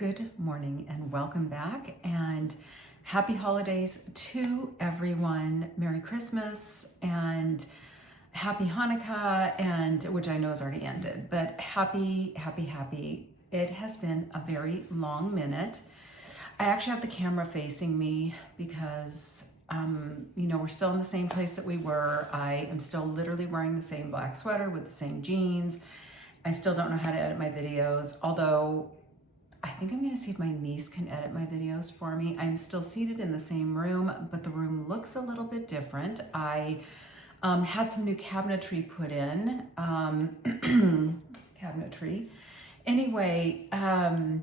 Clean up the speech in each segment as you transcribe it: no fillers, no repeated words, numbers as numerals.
Good morning and welcome back, and happy holidays to everyone. Merry Christmas and happy Hanukkah, and which I know has already ended, but happy. It has been a very long minute. I actually have the camera facing me because we're still in the same place that we were. I am still literally wearing the same black sweater with the same jeans. I still don't know how to edit my videos, although I think I'm gonna see if my niece can edit my videos for me. I'm still seated in the same room, but the room looks a little bit different. I had some new cabinetry put in, cabinetry. Anyway, yeah,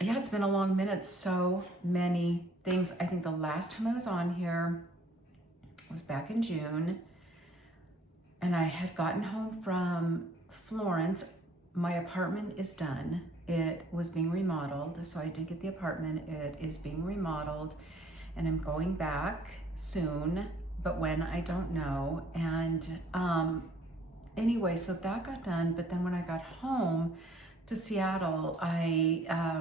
it's been a long minute. So many things. I think the last time I was on here was back in June, and I had gotten home from Florence. My apartment is done. It was being remodeled, so I did get the apartment. It is being remodeled, and I'm going back soon, but when, I don't know. And anyway, so that got done, but then when I got home to Seattle, I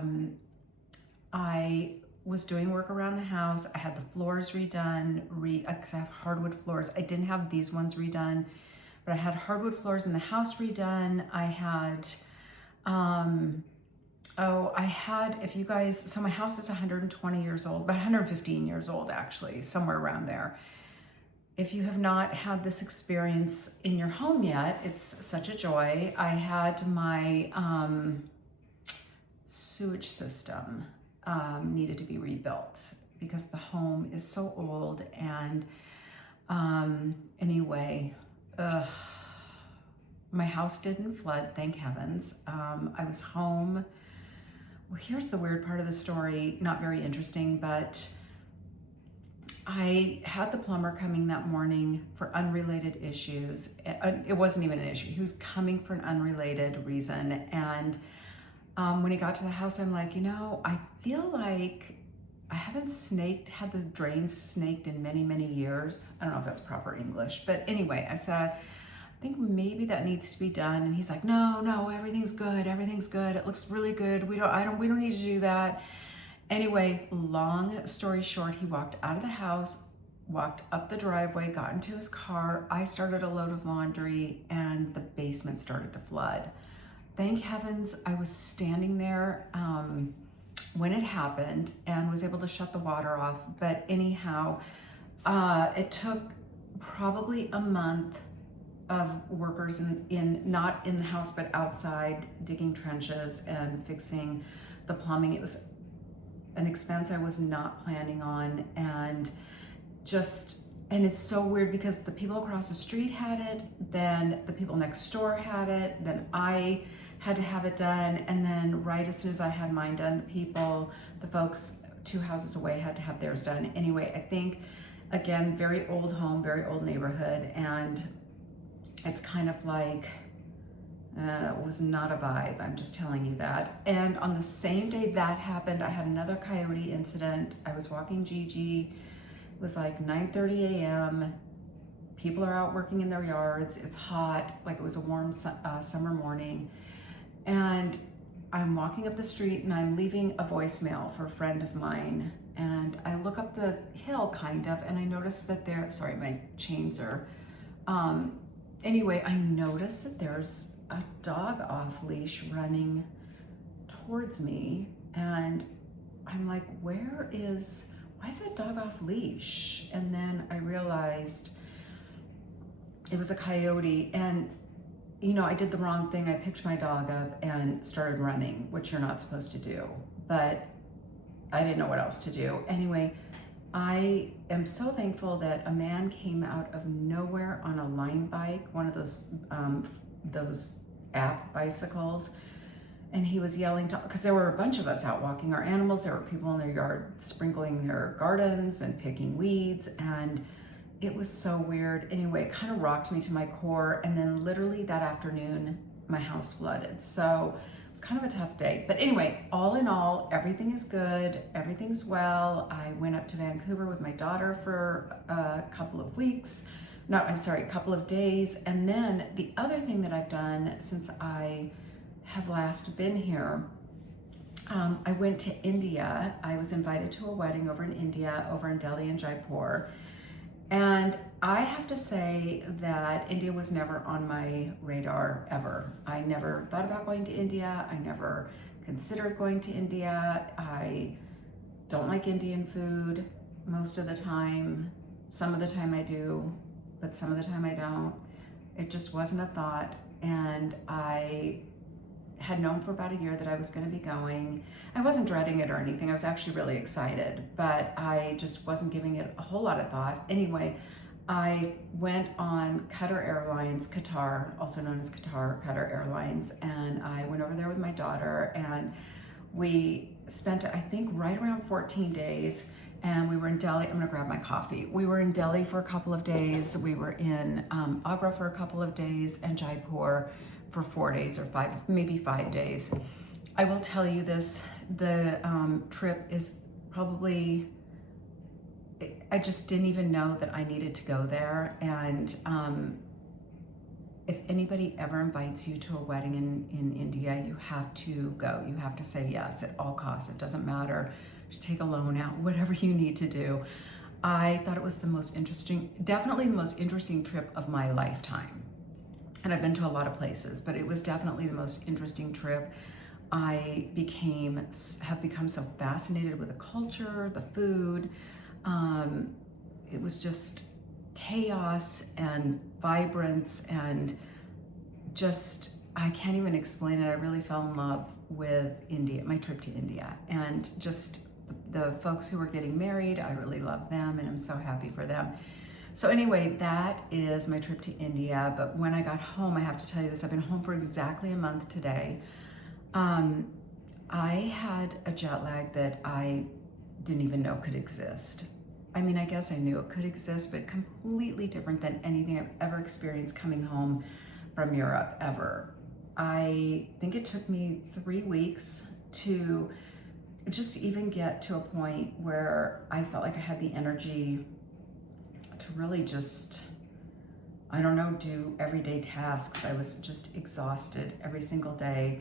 was doing work around the house. I had the floors redone, because I have hardwood floors. I didn't have these ones redone, but I had hardwood floors in the house redone. I had, if you guys, so my house is 120 years old, about 115 years old actually, somewhere around there. If you have not had this experience in your home yet, it's such a joy. I had my sewage system needed to be rebuilt because the home is so old. And anyway, my house didn't flood, thank heavens. I was home. Well, here's the weird part of the story, not very interesting, but I had the plumber coming that morning for unrelated issues. It wasn't even an issue. He was coming for an unrelated reason. And when he got to the house, I'm like, I feel like I haven't had the drains snaked in many, many years. I don't know if that's proper English, but anyway, I said, I think maybe that needs to be done. And he's like, no, everything's good. Everything's good. It looks really good. We don't need to do that. Anyway, long story short, he walked out of the house, walked up the driveway, got into his car. I started a load of laundry and the basement started to flood. Thank heavens I was standing there when it happened and was able to shut the water off. But anyhow, it took probably a month of workers not in the house but outside, digging trenches and fixing the plumbing. It was an expense I was not planning on, and it's so weird because the people across the street had it, then the people next door had it, then I had to have it done, and then right as soon as I had mine done, the folks 2 houses away had to have theirs done. Anyway, I think, again, very old home, very old neighborhood, and it's kind of like, was not a vibe, I'm just telling you that. And on the same day that happened, I had another coyote incident. I was walking Gigi. It was like 9:30 a.m. People are out working in their yards. It's hot, like it was a warm summer morning. And I'm walking up the street and I'm leaving a voicemail for a friend of mine. And I look up the hill kind of, and I notice that sorry, my chains are, anyway, I notice that there's a dog off leash running towards me, and I'm like, why is that dog off leash? And then I realized it was a coyote, and I did the wrong thing. I picked my dog up and started running, which you're not supposed to do, but I didn't know what else to do. Anyway, I am so thankful that a man came out of nowhere on a Lime bike, one of those app bicycles, and he was yelling because there were a bunch of us out walking our animals. There were people in their yard sprinkling their gardens and picking weeds, and it was so weird. Anyway, it kind of rocked me to my core, and then literally that afternoon my house flooded. So it's kind of a tough day. But anyway, all in all, everything is good. Everything's well. I went up to Vancouver with my daughter for a couple of days. And then the other thing that I've done since I have last been here, I went to India. I was invited to a wedding over in India, over in Delhi and Jaipur. And I have to say that India was never on my radar ever. I never thought about going to India. I never considered going to India. I don't like Indian food most of the time. Some of the time I do, but some of the time I don't. It just wasn't a thought. And I had known for about a year that I was going to be going. I wasn't dreading it or anything. I was actually really excited, but I just wasn't giving it a whole lot of thought. Anyway, I went on Qatar Airlines, Qatar, also known as Qatar Airlines, and I went over there with my daughter, and we spent, I think, right around 14 days, and we were in Delhi. I'm gonna grab my coffee. We were in Delhi for a couple of days. We were in Agra for a couple of days, and Jaipur for 4 days or maybe 5 days. I will tell you this, the trip is probably, I just didn't even know that I needed to go there. And if anybody ever invites you to a wedding in India, you have to go. You have to say yes at all costs. It doesn't matter. Just take a loan out, whatever you need to do. I thought it was the most interesting, definitely the most interesting trip of my lifetime. And I've been to a lot of places, but it was definitely the most interesting trip. I have become so fascinated with the culture, the food. It was just chaos and vibrance, and just, I can't even explain it. I really fell in love with India, my trip to India, and just the folks who were getting married. I really love them, and I'm so happy for them. So anyway, that is my trip to India. But when I got home, I have to tell you this, I've been home for exactly a month today. I had a jet lag that I didn't even know could exist. I mean, I guess I knew it could exist, but completely different than anything I've ever experienced coming home from Europe ever. I think it took me 3 weeks to just even get to a point where I felt like I had the energy to really just, I don't know, do everyday tasks. I was just exhausted every single day.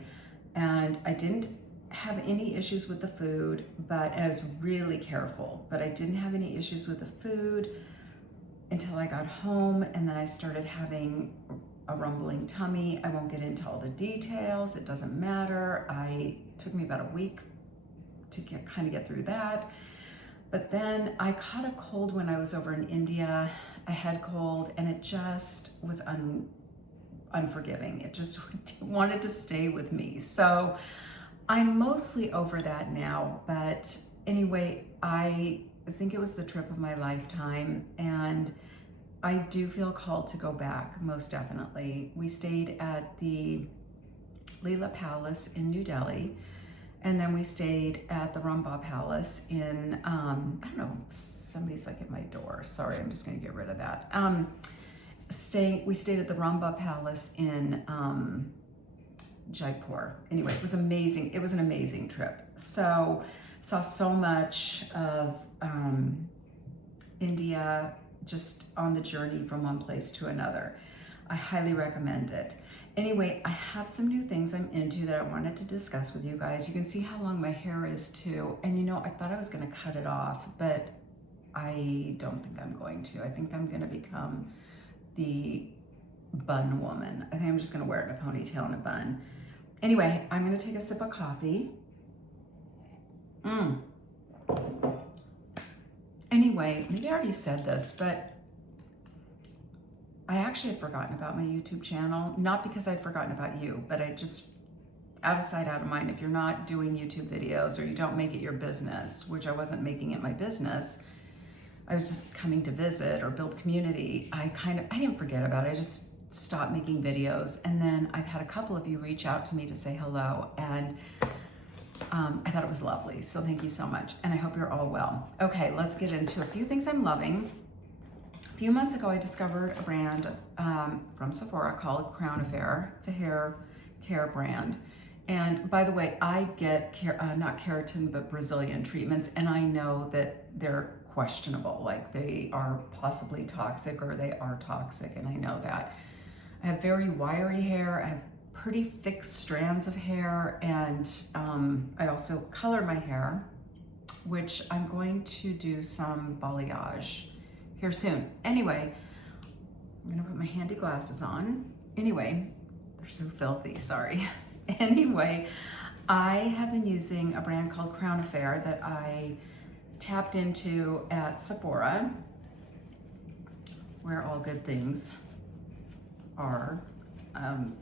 And I didn't have any issues with the food, and I was really careful, but I didn't have any issues with the food until I got home, and then I started having a rumbling tummy. I won't get into all the details, it doesn't matter. It took me about a week to get through that. But then I caught a cold when I was over in India, a head cold, and it just was unforgiving. It just wanted to stay with me. So I'm mostly over that now, but anyway, I think it was the trip of my lifetime, and I do feel called to go back, most definitely. We stayed at the Leela Palace in New Delhi, and then we stayed at the Rambagh Palace in, I don't know, somebody's like at my door. Sorry, I'm just gonna get rid of that. We stayed at the Rambagh Palace in Jaipur. Anyway, it was amazing. It was an amazing trip. So, saw so much of India just on the journey from one place to another. I highly recommend it. Anyway, I have some new things I'm into that I wanted to discuss with you guys. You can see how long my hair is too. And you know, I thought I was gonna cut it off, but I don't think I'm going to. I think I'm gonna become the bun woman. I think I'm just gonna wear it in a ponytail and a bun. Anyway, I'm gonna take a sip of coffee. Anyway, maybe I already said this, but I actually had forgotten about my YouTube channel, not because I'd forgotten about you, but I just, out of sight, out of mind. If you're not doing YouTube videos or you don't make it your business, which I wasn't making it my business, I was just coming to visit or build community, I didn't forget about it. I just stopped making videos. And then I've had a couple of you reach out to me to say hello, and I thought it was lovely. So thank you so much. And I hope you're all well. Okay, let's get into a few things I'm loving. A few months ago, I discovered a brand from Sephora called Crown Affair. It's a hair care brand. And by the way, I get not keratin, but Brazilian treatments, and I know that they're questionable, like they are possibly toxic or they are toxic, and I know that. I have very wiry hair, I have pretty thick strands of hair, and I also color my hair, which I'm going to do some balayage here soon. Anyway, I'm gonna put my handy glasses on. Anyway, they're so filthy, sorry. Anyway, I have been using a brand called Crown Affair that I tapped into at Sephora, where all good things are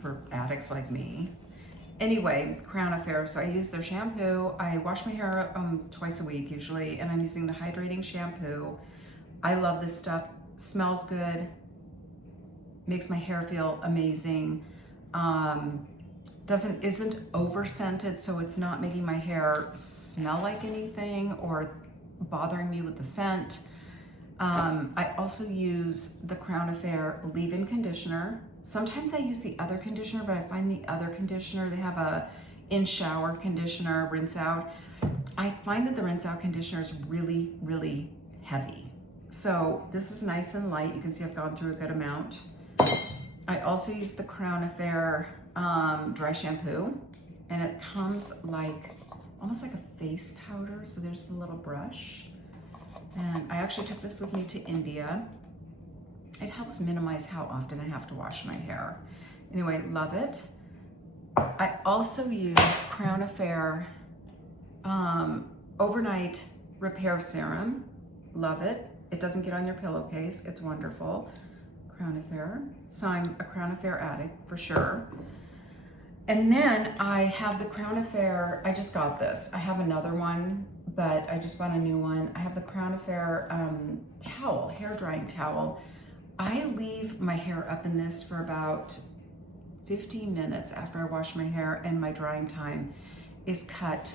for addicts like me. Anyway, Crown Affair, so I use their shampoo. I wash my hair twice a week usually, and I'm using the hydrating shampoo. I love this stuff, smells good, makes my hair feel amazing. Isn't over scented, so it's not making my hair smell like anything or bothering me with the scent. I also use the Crown Affair leave-in conditioner. Sometimes I use the other conditioner, but I find the other conditioner, they have a in-shower conditioner, rinse out. I find that the rinse out conditioner is really, really heavy. So this is nice and light. You can see I've gone through a good amount. I also use the Crown Affair dry shampoo, and it comes like, almost like a face powder. So there's the little brush. And I actually took this with me to India. It helps minimize how often I have to wash my hair. Anyway, love it. I also use Crown Affair overnight repair serum. Love it. It doesn't get on your pillowcase. It's wonderful. Crown Affair. So I'm a Crown Affair addict for sure. And then I have the Crown Affair, I just got this. I have another one, but I just bought a new one. I have the Crown Affair towel, hair drying towel. I leave my hair up in this for about 15 minutes after I wash my hair, and my drying time is cut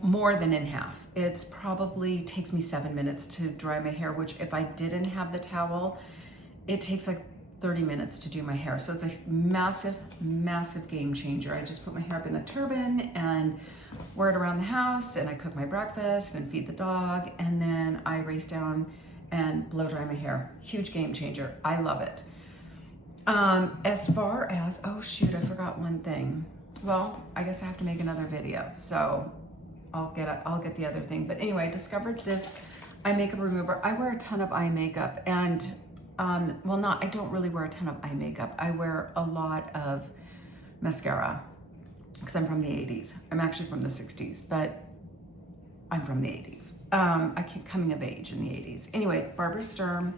more than in half. It's probably takes me 7 minutes to dry my hair, which if I didn't have the towel, it takes like 30 minutes to do my hair. So it's a massive, massive game changer. I just put my hair up in a turban and wear it around the house, and I cook my breakfast and feed the dog, and then I race down and blow dry my hair. Huge game changer. I love it. As far as, oh shoot, I forgot one thing. Well, I guess I have to make another video, so I'll get the other thing. But anyway, I discovered this eye makeup remover. I wear a ton of eye makeup, and I don't really wear a ton of eye makeup. I wear a lot of mascara because I'm from the 80s. I'm actually from the 60s, but I'm from the 80s. I came coming of age in the 80s. Anyway, Barbara Sturm.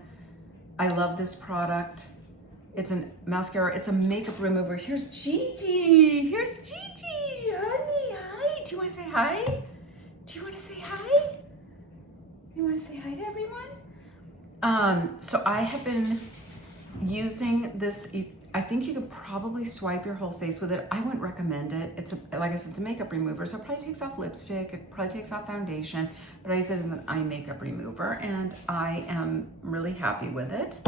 I love this product. It's a mascara. It's a makeup remover. Here's Gigi. Here's Gigi. Honey, hi. Do you want to say hi? Do you want to say hi? You want to say hi to everyone? So I have been using this. I think you could probably swipe your whole face with it. I wouldn't recommend it. Like I said, it's a makeup remover, so it probably takes off lipstick, it probably takes off foundation, but I use it as an eye makeup remover, and I am really happy with it.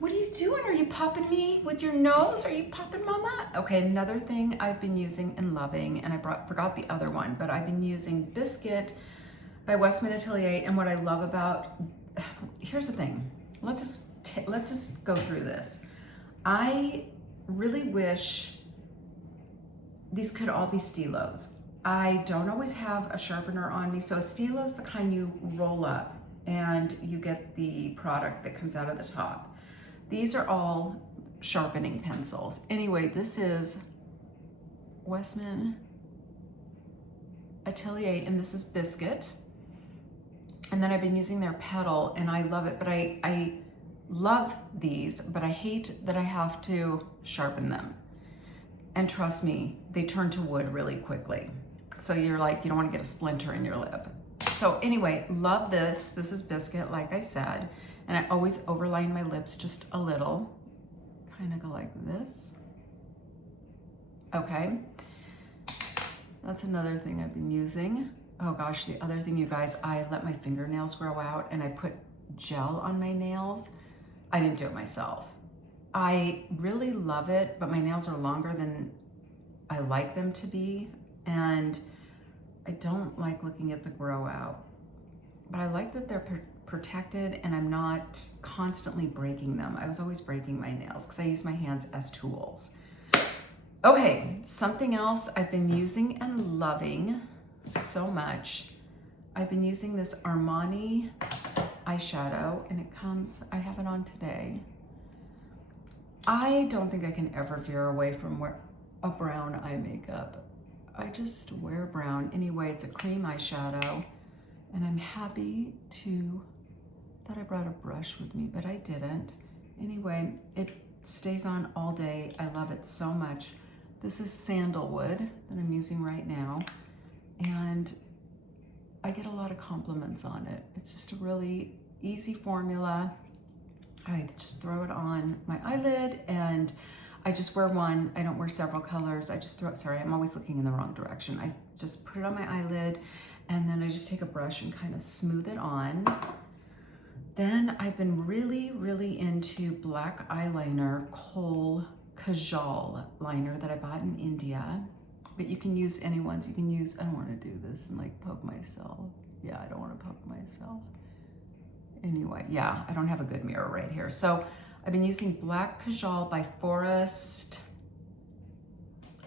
What are you doing? Are you popping me with your nose? Are you popping mama? Okay, another thing I've been using and loving, and I forgot the other one, but I've been using Biscuit by Westman Atelier, and what I love about, here's the thing. Let's just go through this. I really wish these could all be stylos. I don't always have a sharpener on me, so a stylo is the kind you roll up and you get the product that comes out of the top. These are all sharpening pencils. Anyway, this is Westman Atelier, and this is Biscuit. And then I've been using their Petal, and I love it, but I love these, but I hate that I have to sharpen them. And trust me, they turn to wood really quickly. So you're like, you don't want to get a splinter in your lip. So anyway, love this. This is Biscuit, like I said. And I always overline my lips just a little. Kind of go like this. Okay. That's another thing I've been using. Oh gosh, the other thing, you guys, I let my fingernails grow out and I put gel on my nails. I didn't do it myself. I really love it, but my nails are longer than I like them to be, and I don't like looking at the grow out. But I like that they're protected and I'm not constantly breaking them. I was always breaking my nails because I use my hands as tools. Okay, something else I've been using and loving so much. I've been using this Armani eyeshadow and it comes, I have it on today. I don't think I can ever veer away from a brown eye makeup. I just wear brown. Anyway, it's a cream eyeshadow and I'm happy that I brought a brush with me, but I didn't. Anyway, it stays on all day. I love it so much. This is Sandalwood that I'm using right now, and I get a lot of compliments on it. It's just a really easy formula. I just throw it on my eyelid and I just wear one. I don't wear several colors. I just throw it, sorry, I'm always looking in the wrong direction. I just put it on my eyelid and then I just take a brush and kind of smooth it on. Then I've been really, really into black eyeliner, Kohl Kajal liner that I bought in India. But you can use anyone's. You can use, I don't want to do this and like poke myself. Yeah, I don't want to poke myself. Anyway, yeah, I don't have a good mirror right here. So I've been using Black Kajal by Forest.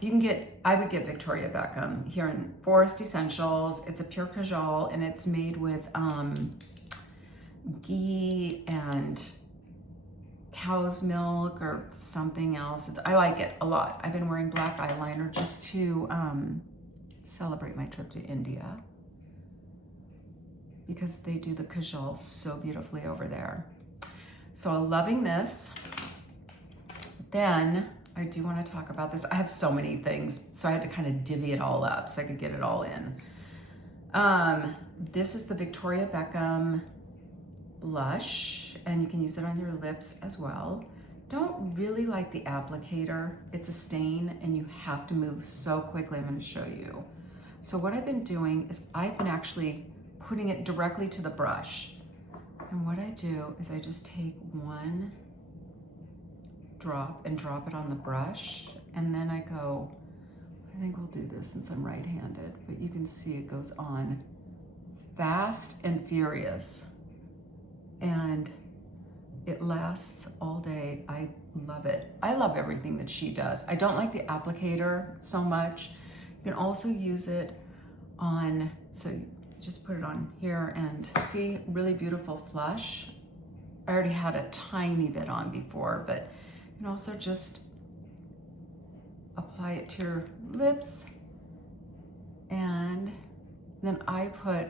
You can get, I would get Victoria Beckham here in Forest Essentials. It's a pure Kajal and it's made with ghee and cow's milk or something else. I like it a lot. I've been wearing black eyeliner just to celebrate my trip to India because they do the Kajal so beautifully over there. So I'm loving this. Then I do want to talk about this. I have so many things, so I had to kind of divvy it all up so I could get it all in. This is the Victoria Beckham blush, and you can use it on your lips as well. Don't really like the applicator. It's a stain and you have to move so quickly. I'm going to show you. So what I've been doing is I've been actually putting it directly to the brush. And what I do is I just take one drop and drop it on the brush. And then I go, I think we'll do this since I'm right-handed, but you can see it goes on fast and furious. And it lasts all day. I love it. I love everything that she does. I don't like the applicator so much. You can also use it on, so just put it on here and see, really beautiful flush. I already had a tiny bit on before, but you can also just apply it to your lips. And then I put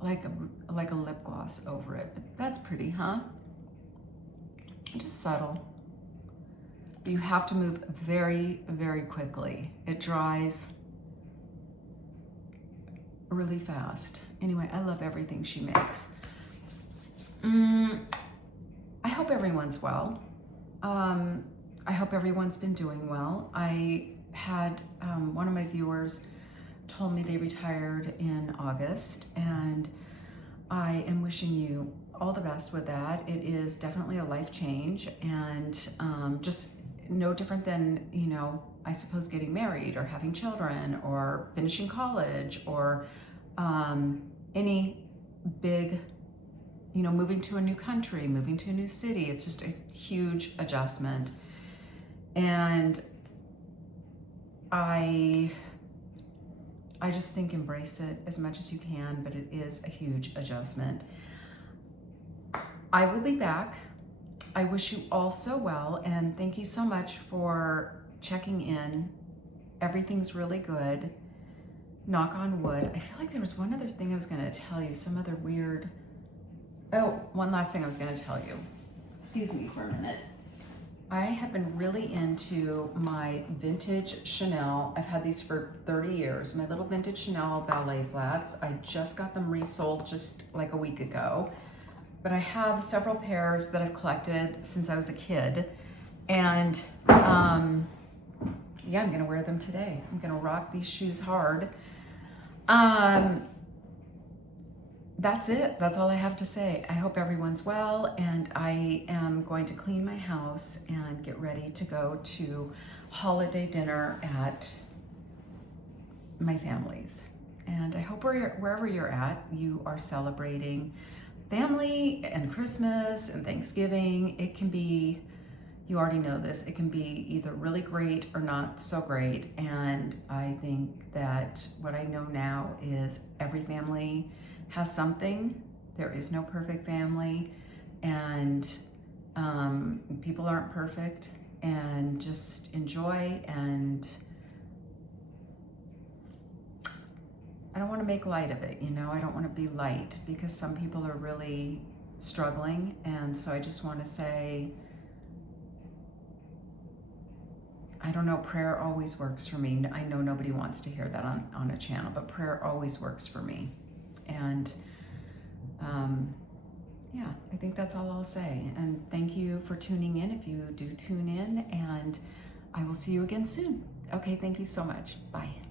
like a lip gloss over it. But that's pretty, huh? Just subtle. But you have to move very, very quickly. It dries really fast. Anyway, I love everything she makes. I hope everyone's well. I hope everyone's been doing well. I had one of my viewers told me they retired in August, and I am wishing you all the best with that. It is definitely a life change, and just no different than, you know, I suppose getting married or having children or finishing college or any big, you know, moving to a new country, moving to a new city. It's just a huge adjustment. And I just think embrace it as much as you can, but it is a huge adjustment. I will be back. I wish you all so well, and thank you so much for checking in. Everything's really good. Knock on wood. I feel like there was one other thing I was going to tell you, some other weird, oh, one last thing I was going to tell you. Excuse me for a minute. I have been really into my vintage Chanel. I've had these for 30 years. My little vintage Chanel ballet flats. I just got them resold just like a week ago. But I have several pairs that I've collected since I was a kid. And yeah, I'm gonna wear them today. I'm gonna rock these shoes hard. That's it. That's all I have to say. I hope everyone's well, and I am going to clean my house and get ready to go to holiday dinner at my family's. And I hope wherever you're at, you are celebrating family and Christmas and Thanksgiving. It can be, you already know this, it can be either really great or not so great. And I think that what I know now is every family has something. There is no perfect family, and people aren't perfect, and just enjoy. And I don't want to make light of it, I don't want to be light, because some people are really struggling. And so I just want to say, I don't know, prayer always works for me. I know nobody wants to hear that on a channel, but prayer always works for me. And yeah, I think that's all I'll say. And thank you for tuning in if you do tune in, and I will see you again soon. Okay, thank you so much. Bye.